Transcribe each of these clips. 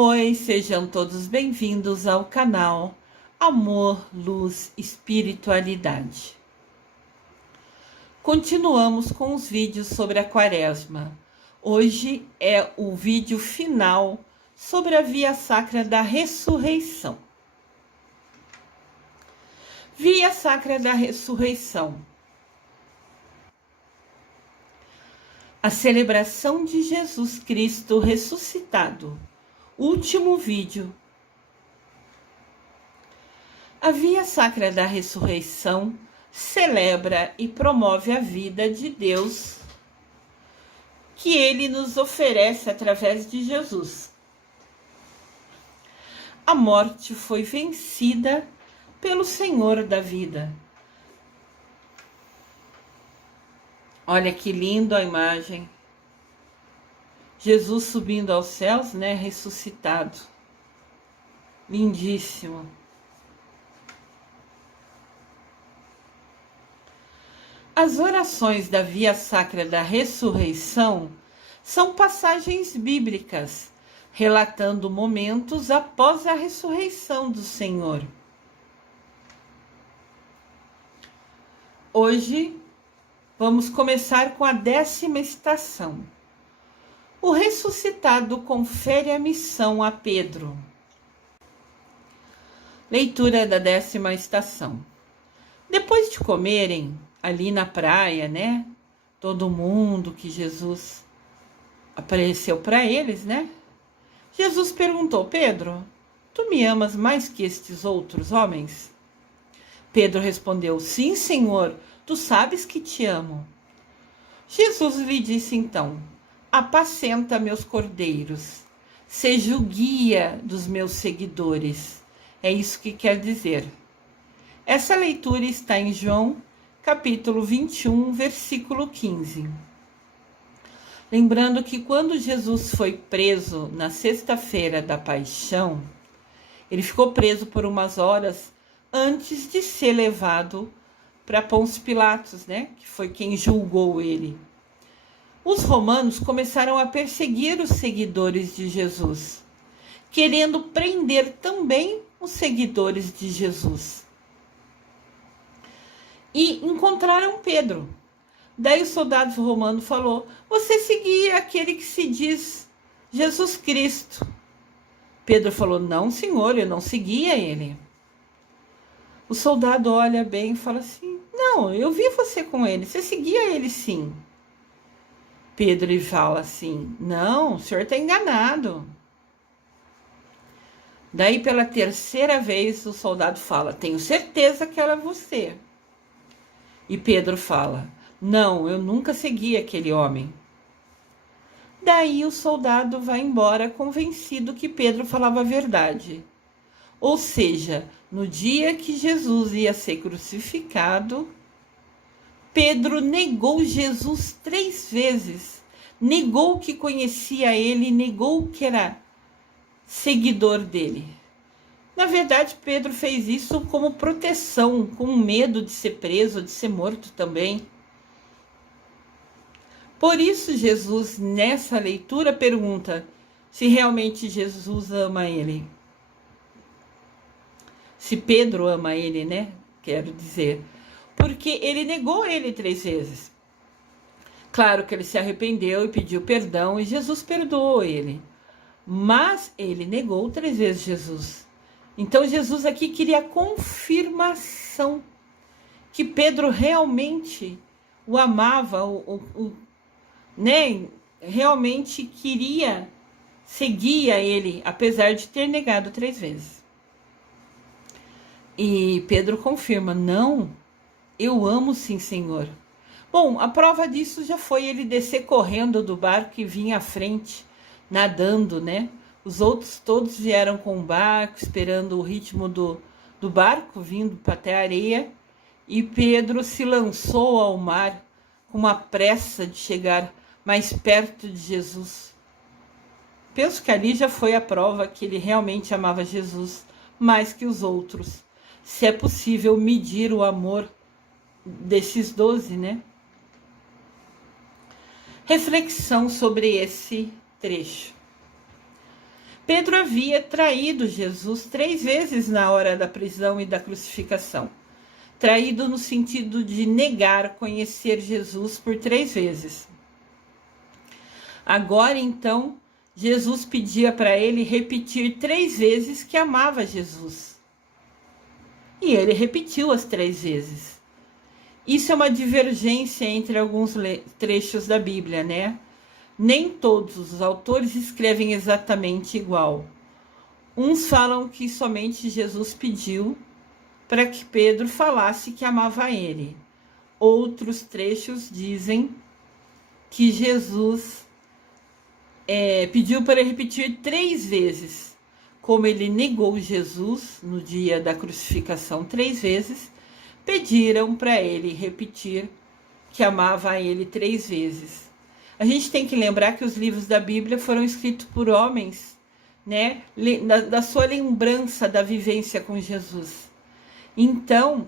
Oi, sejam todos bem-vindos ao canal Amor, Luz, Espiritualidade. Continuamos com os vídeos sobre a Quaresma. Hoje é o vídeo final sobre a Via Sacra da Ressurreição. Via Sacra da Ressurreição. A celebração de Jesus Cristo ressuscitado. Último vídeo. A Via Sacra da Ressurreição celebra e promove a vida de Deus que Ele nos oferece através de Jesus. A morte foi vencida pelo Senhor da vida. Olha que lindo a imagem. Jesus subindo aos céus, né? Ressuscitado. Lindíssimo. As orações da Via Sacra da Ressurreição são passagens bíblicas, relatando momentos após a ressurreição do Senhor. Hoje, vamos começar com a 10ª estação. O ressuscitado confere a missão a Pedro. Leitura da 10ª estação. Depois de comerem, ali na praia, né? Todo mundo que Jesus apareceu para eles, né? Jesus perguntou: Pedro, tu me amas mais que estes outros homens? Pedro respondeu: sim, Senhor, tu sabes que te amo. Jesus lhe disse então: apacenta meus cordeiros, seja o guia dos meus seguidores. É isso que quer dizer. Essa leitura está em João, capítulo 21, versículo 15. Lembrando que quando Jesus foi preso na sexta-feira da paixão, ele ficou preso por umas horas antes de ser levado para Pôncio Pilatos, né? Que foi quem julgou ele. Os romanos começaram a perseguir os seguidores de Jesus, querendo prender também os seguidores de Jesus. E encontraram Pedro. Daí os soldados romanos falaram: você seguia aquele que se diz Jesus Cristo. Pedro falou: não, senhor, eu não seguia ele. O soldado olha bem e fala assim: não, eu vi você com ele, você seguia ele sim. Pedro fala assim: não, o senhor está enganado. Daí pela 3ª vez o soldado fala: tenho certeza que era você. E Pedro fala: não, eu nunca segui aquele homem. Daí o soldado vai embora convencido que Pedro falava a verdade. Ou seja, no dia que Jesus ia ser crucificado, Pedro negou Jesus 3 vezes. Negou que conhecia ele, negou que era seguidor dele. Na verdade, Pedro fez isso como proteção, com medo de ser preso, de ser morto também. Por isso, Jesus, nessa leitura, pergunta se realmente Jesus ama ele. Se Pedro ama ele, né? Quero dizer. Porque ele negou ele 3 vezes. Claro que ele se arrependeu e pediu perdão e Jesus perdoou ele. Mas ele negou 3 vezes Jesus. Então Jesus aqui queria confirmação que Pedro realmente o amava, né? Realmente queria, seguia ele, apesar de ter negado 3 vezes. E Pedro confirma: não, eu amo sim, Senhor. Bom, a prova disso já foi ele descer correndo do barco e vir à frente, nadando, né? Os outros todos vieram com o barco, esperando o ritmo do barco, vindo até a areia. E Pedro se lançou ao mar com uma pressa de chegar mais perto de Jesus. Penso que ali já foi a prova que ele realmente amava Jesus mais que os outros. Se é possível medir o amor desses 12, né? Reflexão sobre esse trecho. Pedro havia traído Jesus 3 vezes na hora da prisão e da crucificação. Traído no sentido de negar conhecer Jesus por 3 vezes. Agora, então, Jesus pedia para ele repetir 3 vezes que amava Jesus. E ele repetiu as 3 vezes. Isso é uma divergência entre alguns trechos da Bíblia, né? Nem todos os autores escrevem exatamente igual. Uns falam que somente Jesus pediu para que Pedro falasse que amava ele. Outros trechos dizem que Jesus pediu para repetir 3 vezes. Como ele negou Jesus no dia da crucificação 3 vezes, pediram para ele repetir que amava a ele 3 vezes. A gente tem que lembrar que os livros da Bíblia foram escritos por homens, né, da sua lembrança da vivência com Jesus. Então,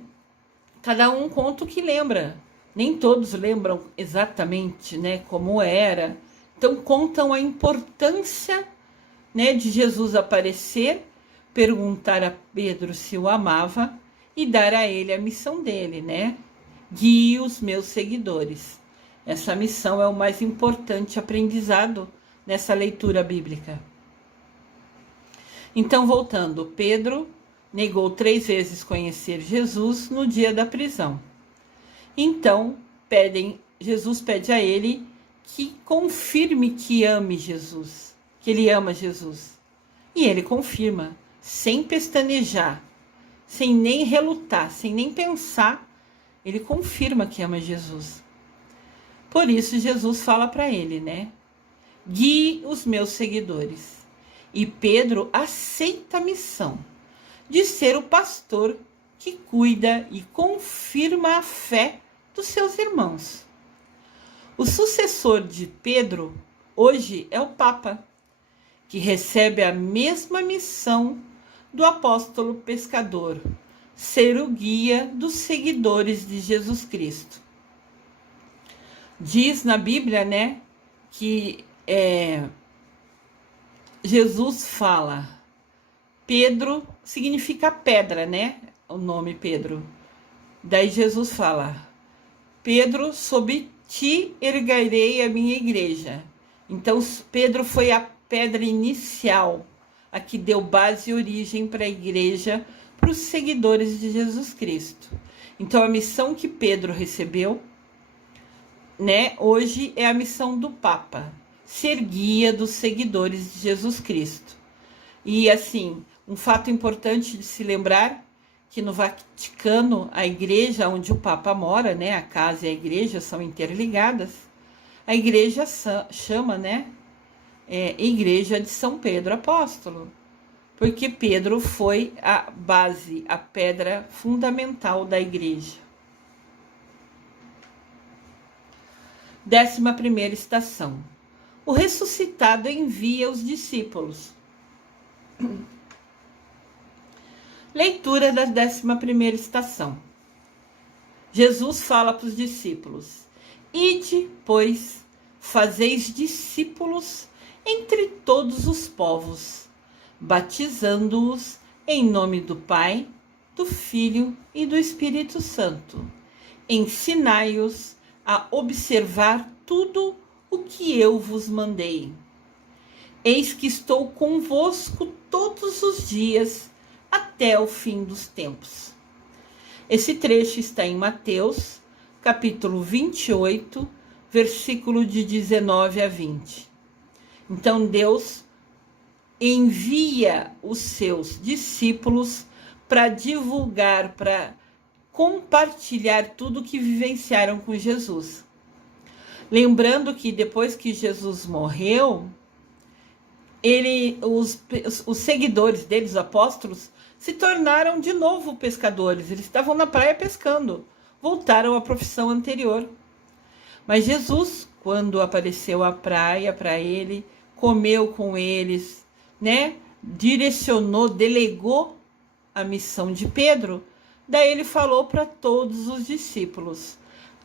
cada um conta o que lembra. Nem todos lembram exatamente, né, como era. Então, contam a importância, né, de Jesus aparecer, perguntar a Pedro se o amava e dar a ele a missão dele, né? Guie os meus seguidores. Essa missão é o mais importante aprendizado nessa leitura bíblica. Então, voltando, Pedro negou 3 vezes conhecer Jesus no dia da prisão. Então, Jesus pede a ele que confirme que ame Jesus, que ele ama Jesus. E ele confirma, sem pestanejar, sem nem relutar, sem nem pensar, ele confirma que ama Jesus. Por isso, Jesus fala para ele, né? Guie os meus seguidores. E Pedro aceita a missão de ser o pastor que cuida e confirma a fé dos seus irmãos. O sucessor de Pedro hoje é o Papa, que recebe a mesma missão do apóstolo pescador, ser o guia dos seguidores de Jesus Cristo. Diz na Bíblia, né, que Jesus fala, Pedro significa pedra, né? O nome Pedro. Daí Jesus fala, Pedro, sob ti erguerei a minha igreja. Então Pedro foi a pedra inicial, a que deu base e origem para a igreja, para os seguidores de Jesus Cristo. Então a missão que Pedro recebeu, né, hoje é a missão do Papa, ser guia dos seguidores de Jesus Cristo. E assim, um fato importante de se lembrar, que no Vaticano, a igreja onde o Papa mora, né, a casa e a igreja são interligadas, a igreja chama, né, Igreja de São Pedro Apóstolo, porque Pedro foi a base, a pedra fundamental da igreja. 11ª estação. O ressuscitado envia os discípulos. Leitura da 11ª estação. Jesus fala para os discípulos: Ide, pois, fazeis discípulos entre todos os povos, batizando-os em nome do Pai, do Filho e do Espírito Santo. Ensinai-os a observar tudo o que eu vos mandei. Eis que estou convosco todos os dias, até o fim dos tempos. Esse trecho está em Mateus, capítulo 28, versículo de 19 a 20. Então Deus envia os seus discípulos para divulgar, para compartilhar tudo que vivenciaram com Jesus. Lembrando que depois que Jesus morreu, os seguidores dele, os apóstolos, se tornaram de novo pescadores. Eles estavam na praia pescando, voltaram à profissão anterior. Mas Jesus, quando apareceu à praia para ele, comeu com eles, né? Direcionou, delegou a missão de Pedro. Daí ele falou para todos os discípulos: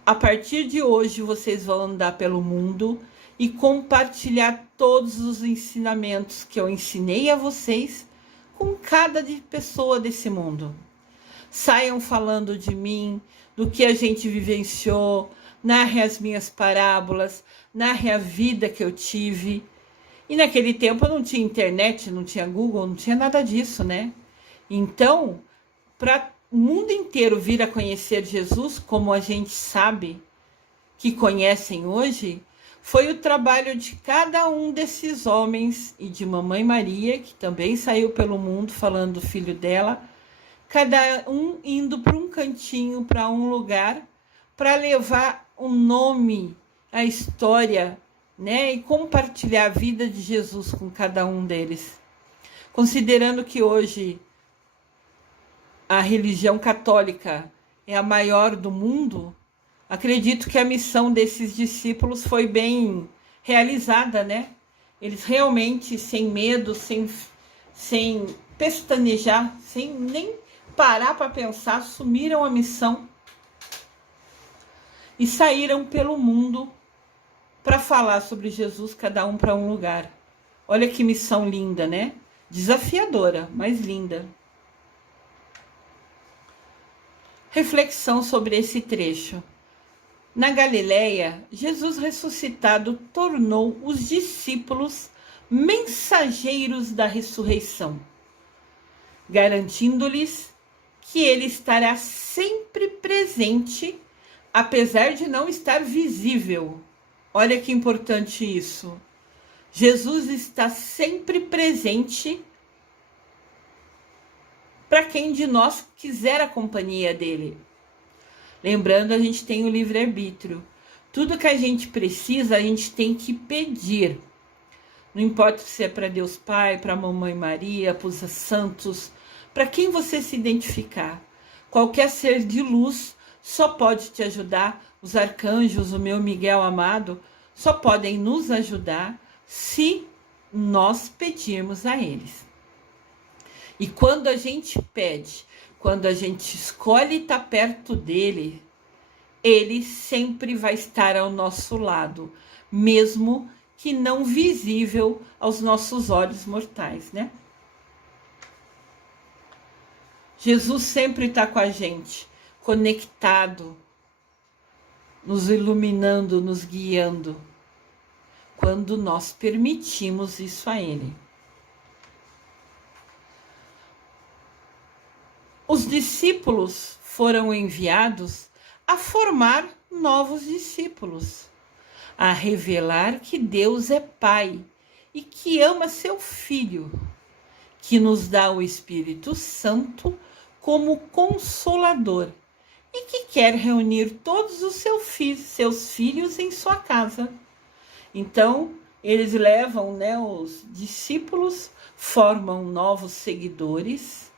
A partir de hoje, vocês vão andar pelo mundo e compartilhar todos os ensinamentos que eu ensinei a vocês com cada pessoa desse mundo. Saiam falando de mim, do que a gente vivenciou, narrem as minhas parábolas, narrem a vida que eu tive. E naquele tempo não tinha internet, não tinha Google, não tinha nada disso, né? Então, para o mundo inteiro vir a conhecer Jesus, como a gente sabe que conhecem hoje, foi o trabalho de cada um desses homens e de Mamãe Maria, que também saiu pelo mundo falando do filho dela, cada um indo para um cantinho, para um lugar, para levar o nome, a história, né, e compartilhar a vida de Jesus com cada um deles. Considerando que hoje a religião católica é a maior do mundo, acredito que a missão desses discípulos foi bem realizada, né? Eles realmente, sem medo, sem pestanejar, sem nem parar para pensar, assumiram a missão e saíram pelo mundo para falar sobre Jesus, cada um para um lugar. Olha que missão linda, né? Desafiadora, mas linda. Reflexão sobre esse trecho. Na Galileia, Jesus ressuscitado tornou os discípulos mensageiros da ressurreição, garantindo-lhes que ele estará sempre presente, apesar de não estar visível. Olha que importante isso. Jesus está sempre presente para quem de nós quiser a companhia dele. Lembrando, a gente tem o livre-arbítrio. Tudo que a gente precisa, a gente tem que pedir. Não importa se é para Deus Pai, para a Mamãe Maria, para os santos, para quem você se identificar. Qualquer ser de luz só pode te ajudar. Os arcanjos, o meu Miguel amado, só podem nos ajudar se nós pedirmos a eles. E quando a gente pede, quando a gente escolhe estar perto dele, ele sempre vai estar ao nosso lado, mesmo que não visível aos nossos olhos mortais, né? Jesus sempre está com a gente, conectado, nos iluminando, nos guiando, quando nós permitimos isso a ele. Os discípulos foram enviados a formar novos discípulos, a revelar que Deus é Pai e que ama seu Filho, que nos dá o Espírito Santo como Consolador e que quer reunir todos os seus filhos em sua casa. Então, eles levam, né, os discípulos, formam novos seguidores,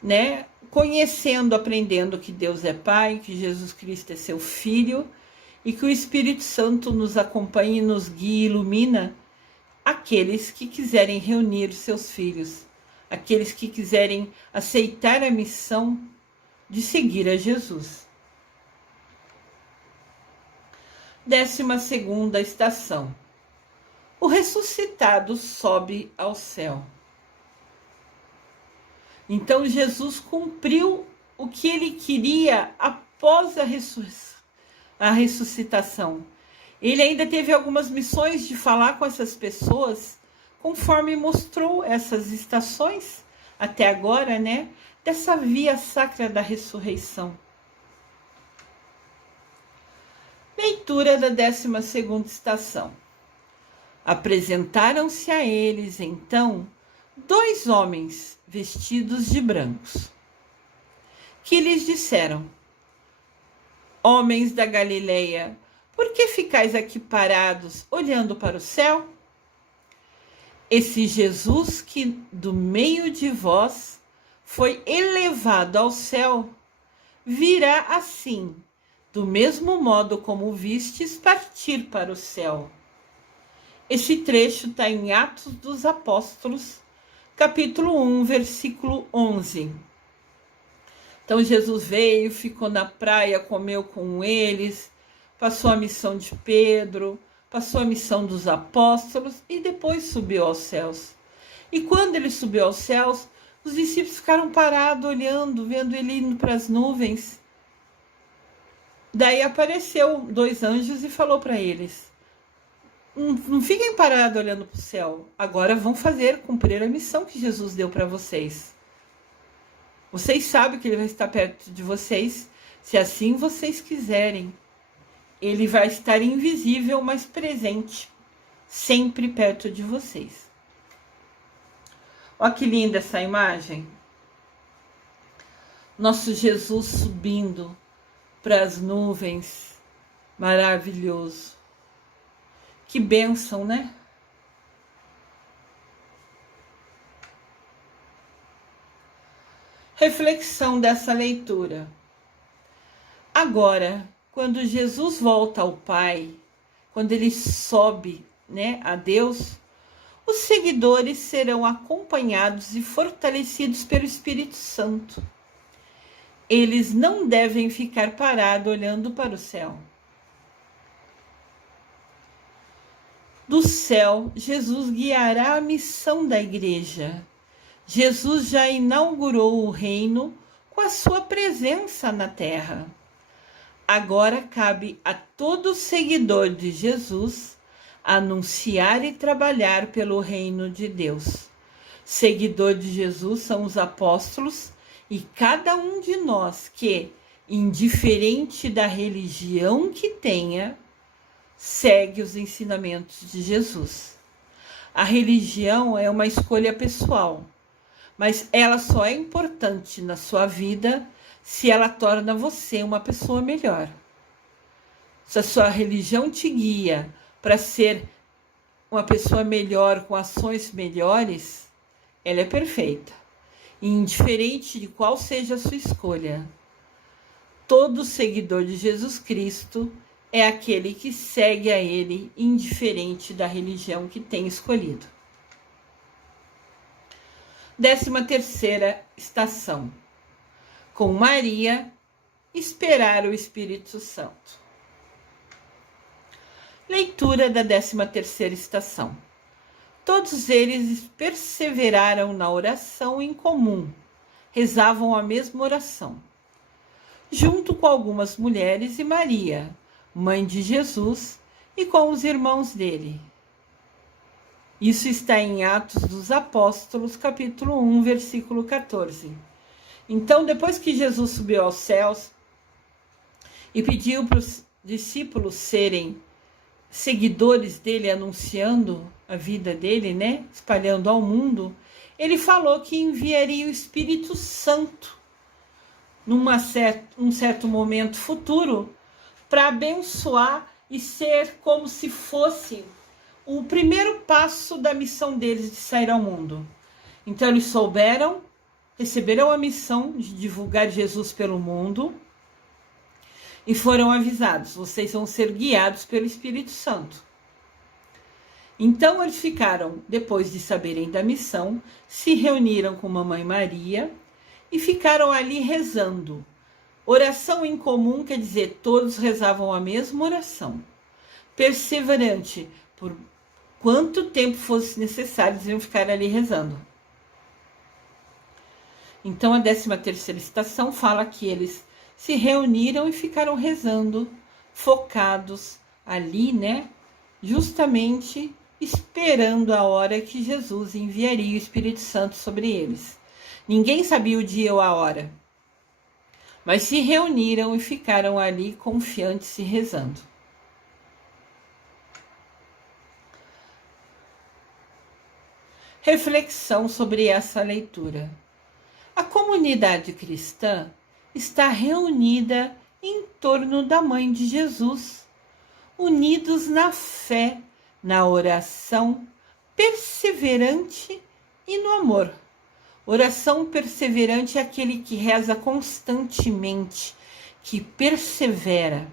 né, conhecendo, aprendendo que Deus é Pai, que Jesus Cristo é seu Filho e que o Espírito Santo nos acompanha e nos guia e ilumina aqueles que quiserem reunir seus filhos, aqueles que quiserem aceitar a missão de seguir a Jesus. 12ª estação. O ressuscitado sobe ao céu. Então Jesus cumpriu o que ele queria após a ressuscitação. Ele ainda teve algumas missões de falar com essas pessoas, conforme mostrou essas estações até agora, né? Dessa via sacra da ressurreição. Leitura da 12ª estação. Apresentaram-se a eles, então, 2 homens vestidos de brancos, que lhes disseram: Homens da Galileia, por que ficais aqui parados, olhando para o céu? Esse Jesus que do meio de vós foi elevado ao céu, virá assim, do mesmo modo como vistes partir para o céu. Esse trecho está em Atos dos Apóstolos, capítulo 1, versículo 11. Então Jesus veio, ficou na praia, comeu com eles, passou a missão de Pedro, passou a missão dos apóstolos e depois subiu aos céus. E quando ele subiu aos céus, os discípulos ficaram parados, olhando, vendo ele indo para as nuvens. Daí apareceu 2 anjos e falou para eles: não fiquem parados olhando para o céu. Agora vão cumprir a missão que Jesus deu para vocês. Vocês sabem que ele vai estar perto de vocês, se assim vocês quiserem. Ele vai estar invisível, mas presente, sempre perto de vocês. Olha que linda essa imagem. Nosso Jesus subindo para as nuvens. Maravilhoso. Que bênção, né? Reflexão dessa leitura. Agora, quando Jesus volta ao Pai, quando ele sobe, né, a Deus, os seguidores serão acompanhados e fortalecidos pelo Espírito Santo. Eles não devem ficar parados olhando para o céu. Do céu, Jesus guiará a missão da igreja. Jesus já inaugurou o reino com a sua presença na terra. Agora cabe a todo seguidor de Jesus anunciar e trabalhar pelo reino de Deus. Seguidor de Jesus são os apóstolos e cada um de nós que, indiferente da religião que tenha, segue os ensinamentos de Jesus. A religião é uma escolha pessoal, mas ela só é importante na sua vida se ela torna você uma pessoa melhor. Se a sua religião te guia para ser uma pessoa melhor, com ações melhores, ela é perfeita. Indiferente de qual seja a sua escolha. Todo seguidor de Jesus Cristo é aquele que segue a ele, indiferente da religião que tem escolhido. 13ª estação. Com Maria, esperar o Espírito Santo. Leitura da 13ª estação. Todos eles perseveraram na oração em comum, rezavam a mesma oração, junto com algumas mulheres e Maria, mãe de Jesus, e com os irmãos dele. Isso está em Atos dos Apóstolos, capítulo 1, versículo 14. Então, depois que Jesus subiu aos céus e pediu para os discípulos serem seguidores dele, anunciando a vida dele, né, espalhando ao mundo, ele falou que enviaria o Espírito Santo num certo momento futuro para abençoar e ser como se fosse o primeiro passo da missão deles de sair ao mundo. Então eles receberam a missão de divulgar Jesus pelo mundo e foram avisados: vocês vão ser guiados pelo Espírito Santo. Então eles ficaram, depois de saberem da missão, se reuniram com Mamãe Maria e ficaram ali rezando. Oração em comum quer dizer, todos rezavam a mesma oração. Perseverante, por quanto tempo fosse necessário, eles iam ficar ali rezando. Então a 13ª estação fala que eles se reuniram e ficaram rezando, focados ali, né? Justamente esperando a hora que Jesus enviaria o Espírito Santo sobre eles. Ninguém sabia o dia ou a hora, mas se reuniram e ficaram ali confiantes e rezando. Reflexão sobre essa leitura. A comunidade cristã está reunida em torno da Mãe de Jesus, unidos na fé, na oração perseverante e no amor. Oração perseverante é aquele que reza constantemente, que persevera.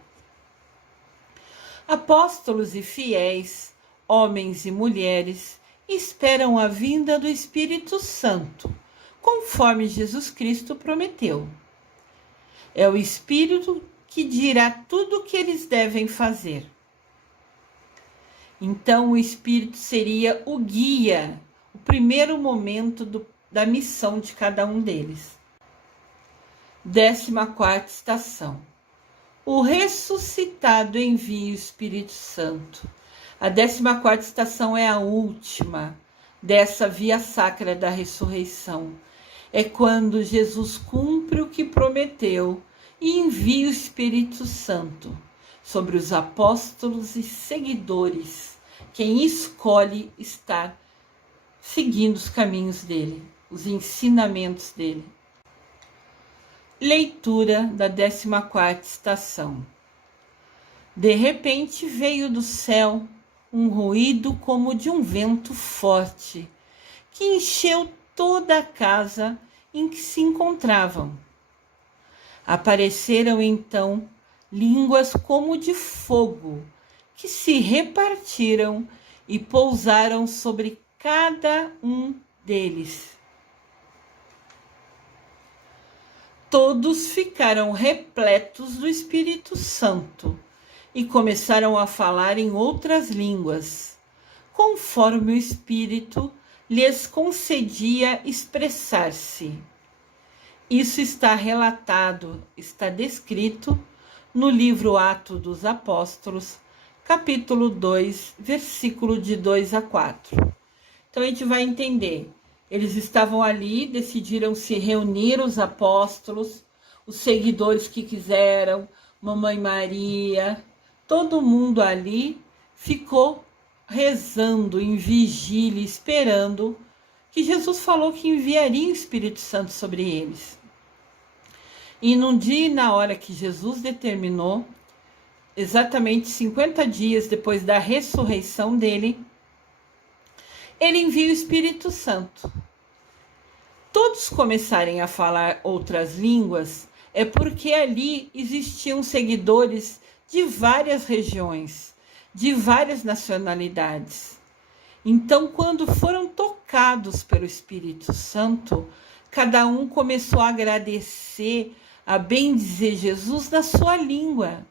Apóstolos e fiéis, homens e mulheres, esperam a vinda do Espírito Santo, conforme Jesus Cristo prometeu. É o Espírito que dirá tudo o que eles devem fazer. Então, o Espírito seria o guia, o primeiro momento da missão de cada um deles. 14ª estação. O ressuscitado envia o Espírito Santo. A 14ª estação é a última dessa via sacra da ressurreição. É quando Jesus cumpre o que prometeu e envia o Espírito Santo sobre os apóstolos e seguidores, quem escolhe estar seguindo os caminhos dele, os ensinamentos dele. Leitura da 14ª estação. De repente veio do céu um ruído como de um vento forte, que encheu toda a casa em que se encontravam. Apareceram então línguas como de fogo, que se repartiram e pousaram sobre cada um deles. Todos ficaram repletos do Espírito Santo e começaram a falar em outras línguas, conforme o Espírito lhes concedia expressar-se. Isso está relatado, está descrito no livro Atos dos Apóstolos, capítulo 2, versículo de 2 a 4. Então a gente vai entender. Eles estavam ali, decidiram se reunir, os apóstolos, os seguidores que quiseram, Mamãe Maria, todo mundo ali ficou rezando em vigília, esperando que Jesus falou que enviaria o Espírito Santo sobre eles. E num dia e na hora que Jesus determinou, exatamente 50 dias depois da ressurreição dele, ele envia o Espírito Santo. Todos começarem a falar outras línguas é porque ali existiam seguidores de várias regiões, de várias nacionalidades. Então, quando foram tocados pelo Espírito Santo, cada um começou a agradecer, a bendizer Jesus na sua língua.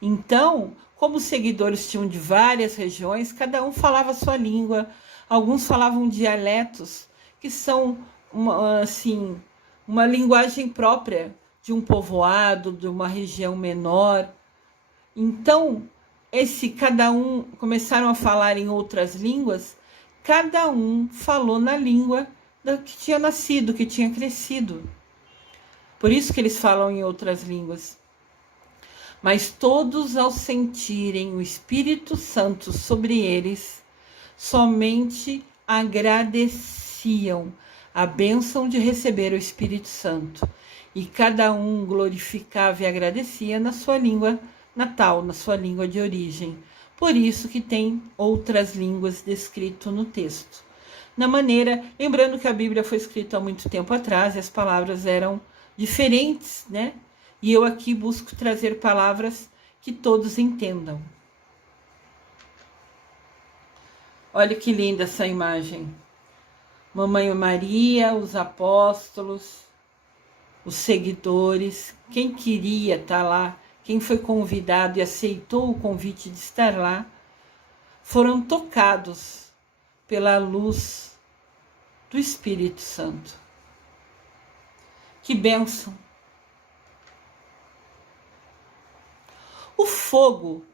Então, como os seguidores tinham de várias regiões, cada um falava a sua língua. Alguns falavam dialetos, que são uma linguagem própria de um povoado, de uma região menor. Então, cada um começaram a falar em outras línguas, cada um falou na língua que tinha nascido, que tinha crescido. Por isso que eles falam em outras línguas. Mas todos, ao sentirem o Espírito Santo sobre eles, somente agradeciam a bênção de receber o Espírito Santo. E cada um glorificava e agradecia na sua língua natal, na sua língua de origem. Por isso que tem outras línguas descrito no texto. Lembrando que a Bíblia foi escrita há muito tempo atrás e as palavras eram diferentes, né? E eu aqui busco trazer palavras que todos entendam. Olha que linda essa imagem. Mamãe Maria, os apóstolos, os seguidores, quem queria estar lá, quem foi convidado e aceitou o convite de estar lá, foram tocados pela luz do Espírito Santo. Que bênção! O fogo,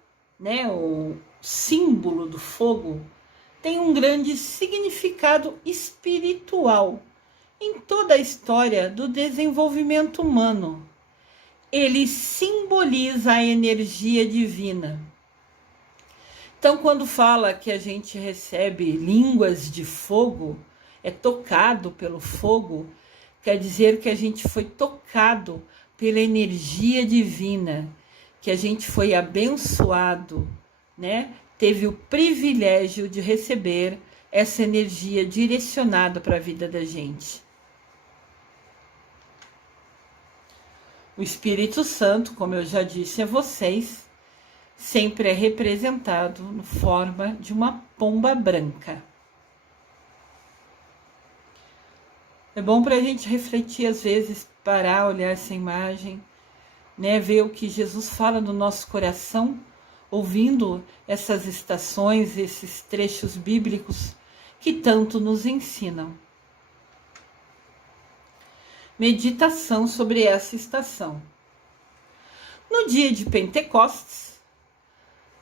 né, o símbolo do fogo, tem um grande significado espiritual em toda a história do desenvolvimento humano. Ele simboliza a energia divina. Então, quando fala que a gente recebe línguas de fogo, é tocado pelo fogo, quer dizer que a gente foi tocado pela energia divina, que a gente foi abençoado, né? Teve o privilégio de receber essa energia direcionada para a vida da gente. O Espírito Santo, como eu já disse a vocês, sempre é representado na forma de uma pomba branca. É bom para a gente refletir, às vezes, parar, olhar essa imagem, né? Ver o que Jesus fala no nosso coração, ouvindo essas estações, esses trechos bíblicos que tanto nos ensinam. Meditação sobre essa estação. No dia de Pentecostes,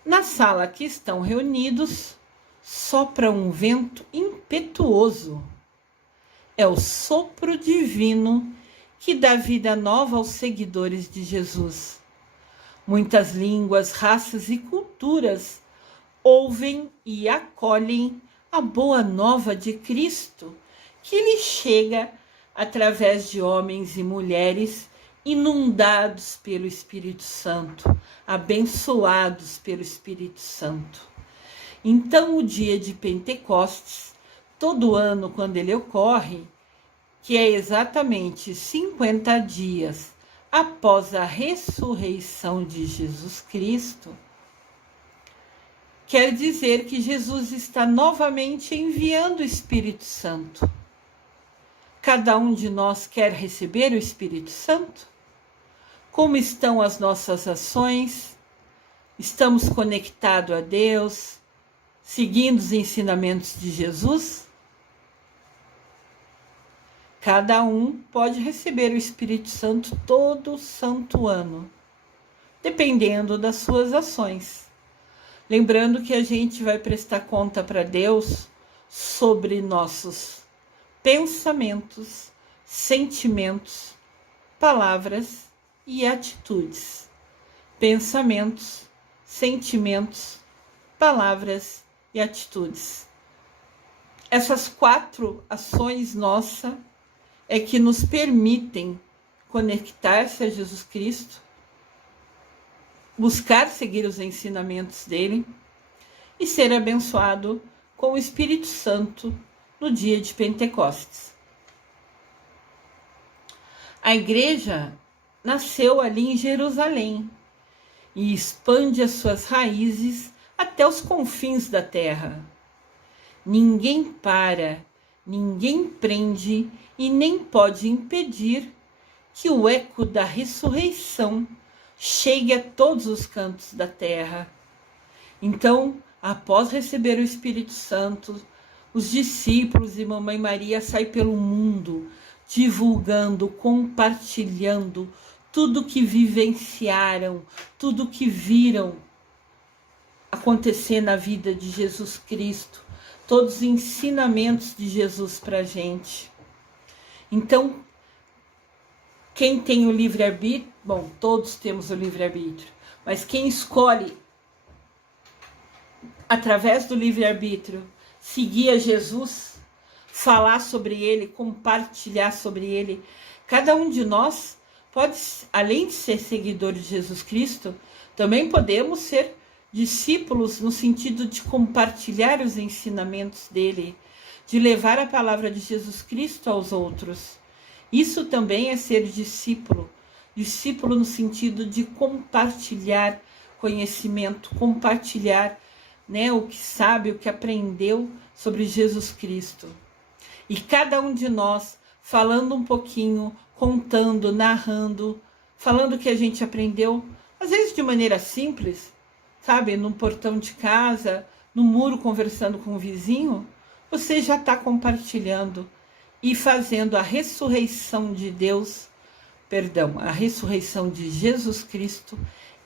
na sala que estão reunidos, sopra um vento impetuoso. É o sopro divino que dá vida nova aos seguidores de Jesus. Muitas línguas, raças e culturas ouvem e acolhem a boa nova de Cristo, que lhe chega através de homens e mulheres inundados pelo Espírito Santo, abençoados pelo Espírito Santo. Então, o dia de Pentecostes, todo ano, quando ele ocorre, que é exatamente 50 dias após a ressurreição de Jesus Cristo, quer dizer que Jesus está novamente enviando o Espírito Santo. Cada um de nós quer receber o Espírito Santo? Como estão as nossas ações? Estamos conectados a Deus, seguindo os ensinamentos de Jesus? Cada um pode receber o Espírito Santo todo santo ano, dependendo das suas ações. Lembrando que a gente vai prestar conta para Deus sobre nossos pensamentos, sentimentos, palavras e atitudes. Pensamentos, sentimentos, palavras e atitudes. Essas 4 ações nossas é que nos permitem conectar-se a Jesus Cristo, buscar seguir os ensinamentos dele e ser abençoado com o Espírito Santo no dia de Pentecostes. A igreja nasceu ali em Jerusalém e expande as suas raízes até os confins da terra. Ninguém para, ninguém prende e nem pode impedir que o eco da ressurreição chegue a todos os cantos da terra. Então, após receber o Espírito Santo, os discípulos e Mamãe Maria saem pelo mundo, divulgando, compartilhando tudo que vivenciaram, tudo que viram acontecer na vida de Jesus Cristo, todos os ensinamentos de Jesus para a gente. Então, quem tem o livre-arbítrio, bom, todos temos o livre-arbítrio, mas quem escolhe, através do livre-arbítrio, seguir a Jesus, falar sobre ele, compartilhar sobre ele, cada um de nós pode, além de ser seguidor de Jesus Cristo, também podemos ser discípulos no sentido de compartilhar os ensinamentos dele, de levar a palavra de Jesus Cristo aos outros. Isso também é ser discípulo. Discípulo no sentido de compartilhar conhecimento, compartilhar, né, o que sabe, o que aprendeu sobre Jesus Cristo. E cada um de nós falando um pouquinho, contando, narrando, falando o que a gente aprendeu, às vezes de maneira simples, sabe, no portão de casa, no muro conversando com o vizinho, você já está compartilhando e fazendo a ressurreição de Deus, a ressurreição de Jesus Cristo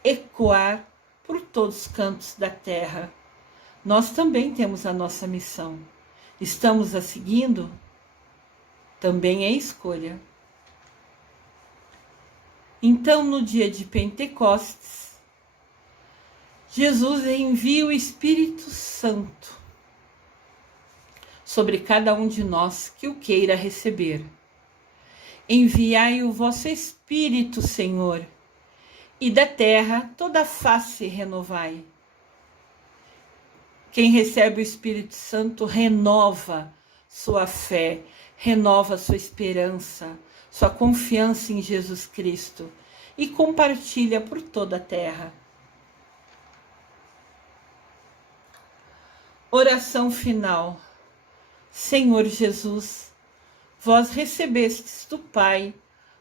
ecoar por todos os cantos da terra. Nós também temos a nossa missão. Estamos a seguindo? Também é escolha. Então, no dia de Pentecostes, Jesus envia o Espírito Santo sobre cada um de nós que o queira receber. Enviai o vosso Espírito, Senhor, e da terra toda a face renovai. Quem recebe o Espírito Santo renova sua fé, renova sua esperança, sua confiança em Jesus Cristo e compartilha por toda a terra. Oração final. Senhor Jesus, vós recebestes do Pai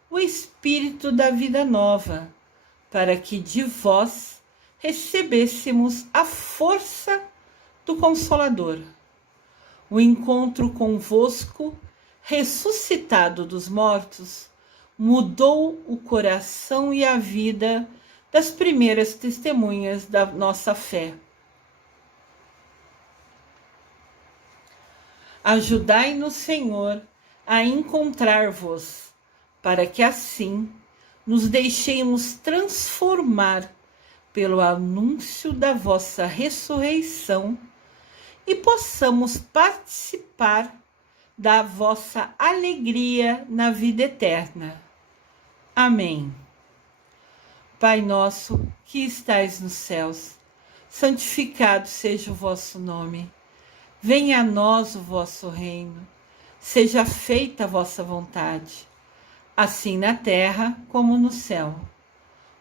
o Espírito da vida nova, para que de vós recebêssemos a força do Consolador. O encontro convosco, ressuscitado dos mortos, mudou o coração e a vida das primeiras testemunhas da nossa fé. Ajudai-nos, Senhor, a encontrar-vos, para que assim nos deixemos transformar pelo anúncio da vossa ressurreição e possamos participar da vossa alegria na vida eterna. Amém. Pai nosso, que estais nos céus, santificado seja o vosso nome. Venha a nós o vosso reino. Seja feita a vossa vontade, assim na terra como no céu.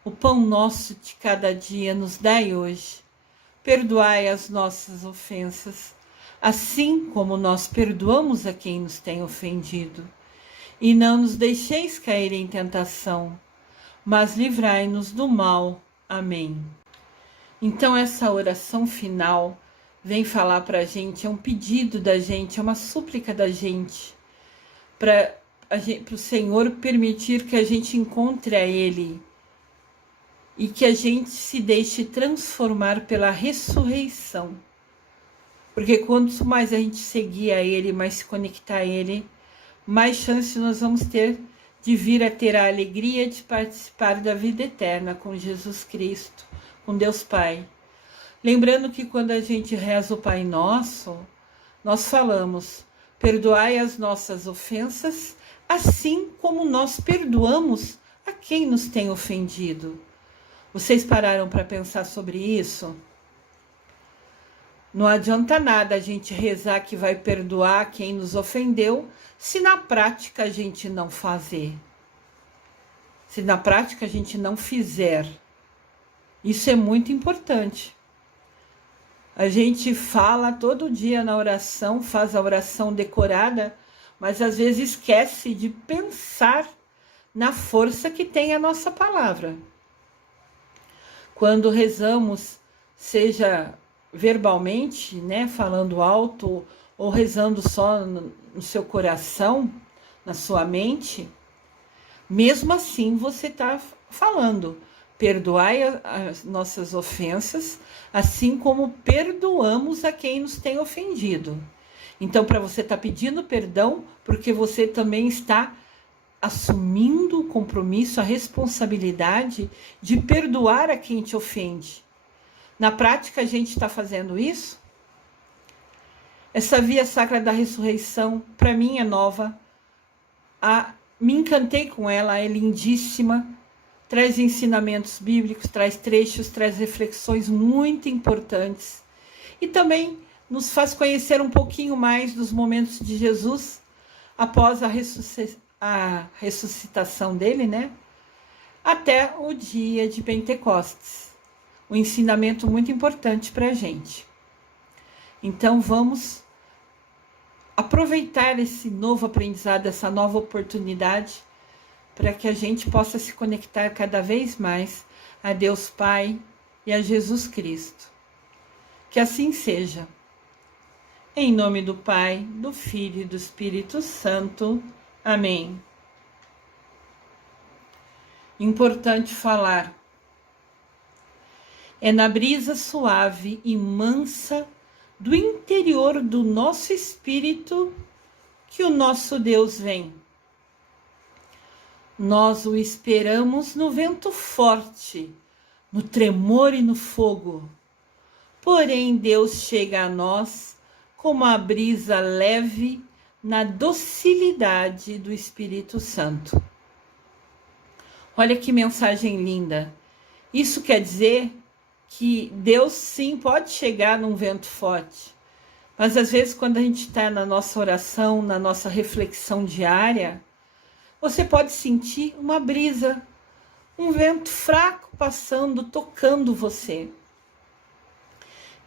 O pão nosso de cada dia nos dai hoje. Perdoai as nossas ofensas, assim como nós perdoamos a quem nos tem ofendido. E não nos deixeis cair em tentação, mas livrai-nos do mal. Amém. Então essa oração final vem falar para a gente, é um pedido da gente, é uma súplica da gente, para o Senhor permitir que a gente encontre a Ele e que a gente se deixe transformar pela ressurreição. Porque quanto mais a gente seguir a Ele, mais se conectar a Ele, mais chance nós vamos ter de vir a ter a alegria de participar da vida eterna com Jesus Cristo, com Deus Pai. Lembrando que quando a gente reza o Pai Nosso, nós falamos: perdoai as nossas ofensas, assim como nós perdoamos a quem nos tem ofendido. Vocês pararam para pensar sobre isso? Não adianta nada a gente rezar que vai perdoar quem nos ofendeu, se na prática a gente não fazer. Se na prática a gente não fizer. Isso é muito importante. A gente fala todo dia na oração, faz a oração decorada, mas às vezes esquece de pensar na força que tem a nossa palavra. Quando rezamos, seja verbalmente, né, falando alto, ou rezando só no seu coração, na sua mente, mesmo assim você está falando: perdoai as nossas ofensas, assim como perdoamos a quem nos tem ofendido. Então, para você estar pedindo perdão, porque você também está assumindo o compromisso, a responsabilidade de perdoar a quem te ofende. Na prática, a gente está fazendo isso? Essa via sacra da ressurreição, para mim, é nova. Me encantei com ela, é lindíssima. Traz ensinamentos bíblicos, traz trechos, traz reflexões muito importantes. E também nos faz conhecer um pouquinho mais dos momentos de Jesus após a ressuscitação dele, né? Até o dia de Pentecostes. Um ensinamento muito importante para a gente. Então vamos aproveitar esse novo aprendizado, essa nova oportunidade, para que a gente possa se conectar cada vez mais a Deus Pai e a Jesus Cristo. Que assim seja. Em nome do Pai, do Filho e do Espírito Santo. Amém. Importante falar. É na brisa suave e mansa do interior do nosso espírito que o nosso Deus vem. Nós o esperamos no vento forte, no tremor e no fogo. Porém, Deus chega a nós como a brisa leve na docilidade do Espírito Santo. Olha que mensagem linda. Isso quer dizer que Deus sim pode chegar num vento forte. Mas às vezes quando a gente está na nossa oração, na nossa reflexão diária, você pode sentir uma brisa, um vento fraco passando, tocando você.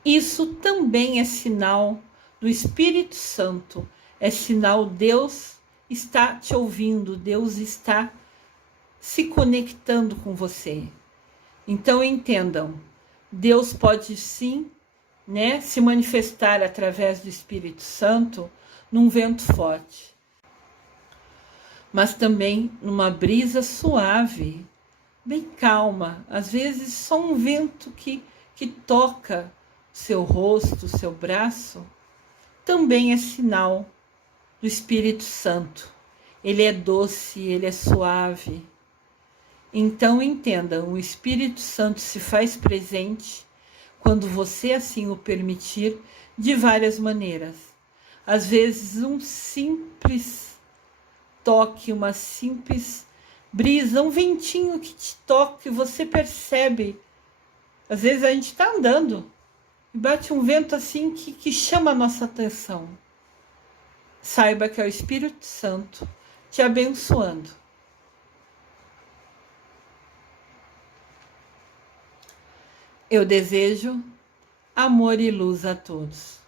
Isso também é sinal do Espírito Santo. É sinal Deus está te ouvindo, Deus está se conectando com você. Então entendam, Deus pode sim, né, se manifestar através do Espírito Santo num vento forte, mas também numa brisa suave, bem calma, às vezes só um vento que toca seu rosto, seu braço, também é sinal do Espírito Santo. Ele é doce, ele é suave. Então entendam, o Espírito Santo se faz presente quando você assim o permitir, de várias maneiras. Às vezes um simples toque, uma simples brisa, um ventinho que te toque, você percebe. Às vezes a gente está andando e bate um vento assim que chama a nossa atenção. Saiba que é o Espírito Santo te abençoando. Eu desejo amor e luz a todos.